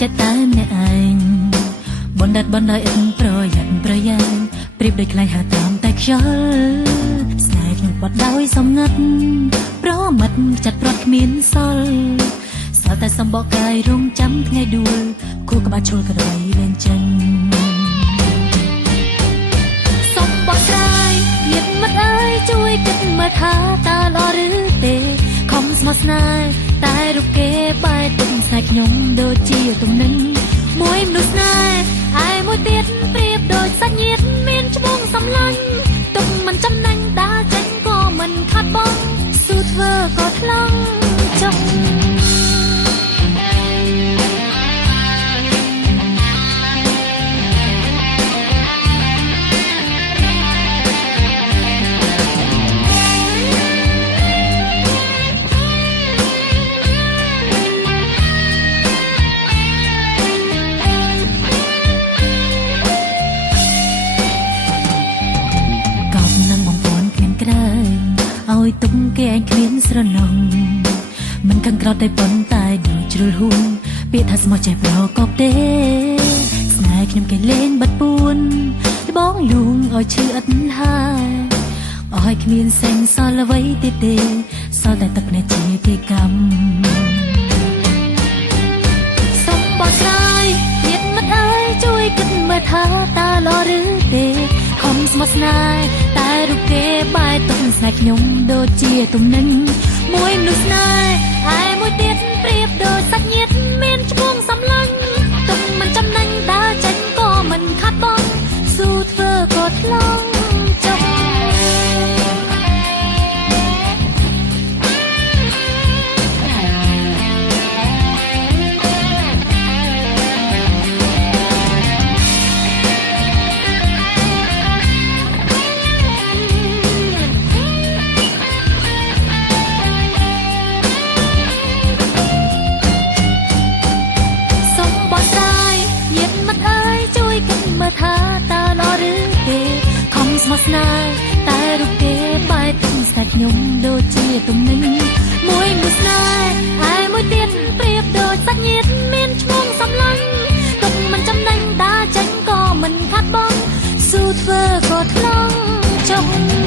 ចិត្តតែម្នាក់ឯងបណ្ដិតឥតប្រយ័ត្នប្រយែងប្រៀបដូចខ្លែងហើរតាមតែខ្យល់ស្នេហ៍ខ្ញុំបាត់ដោយសំងាត់ប្រមាត់ចាត់ព្រាត់គ្មានសល់សល់តែសម្បកកាយរងចាំថ្ងៃដួលគូក្បាលឈុលក្រៃលែងចឹងសុំបោះស្រាយញាតិមិត្តអើយជួយគិតមើលថាតើល្អឬទេខំស្មោះស្នេហ៍តែរូបគេបែរទុំស្នេហ៍ខ្ញុំដូចជាទំនិញមួយមនុស្សស្នេហ៍ឯមួយទៀតប្រៀបដូចសាច់ញាតិមានឈ្មោះសំឡាញ់ទុំមិនចំណេញដើរចេញក៏មិនខាត់បងស៊ូធ្វើក៏ថ្លង់ចុះឲ្យទុំគេឯងគ្មានស្រណងមិនខឹងក្រោតតែប៉ុន្តែដូចជ្រុលហួនពាក្យថាស្មោះចេះប្រកបទេស្នេហ៍ខ្ញុំគេលេងបាត់ពួនត្បងលួងឲ្យឈឺឥតហើយអស់ឲ្យគ្មានសេងសល់អ្វីទៀតទេសល់តែទឹកភ្នែកជាគេកម្មសុំបោះស្រាយញាតិមិត្តអើយជួយគិតមើលថាតើល្អឬទេខំស្មោះស្នេហ៍តែរូបគេបែរទុំស្នេហ៍ខ្ញុំដូចជាទំនិញមួយមនុស្សស្នេហ៍ឯមួយទៀតប្រៀបដូចសាច់ញាតិមានឈ្មោះសំឡាញ់ទុំមិនចំណេញដើរចេញក៏មិនខាត់បងស៊ូធ្វើក៏ថ្លង់ចុះថាតើល្អឬទេខំស្មោះស្នេហ៍តែរូបគេបែរទុំស្នេហ៍ខ្ញុំដូចជាទំនិញមួយមនុស្សស្នេហ៍ឯមួយទៀតប្រៀបដូចសាច់ញាតិមានឈ្មោះសំឡាញ់ទុំមិនចំណេញដើរចេញក៏មិនខាត់បងស៊ូធ្វើក៏ថ្លង់ចុះ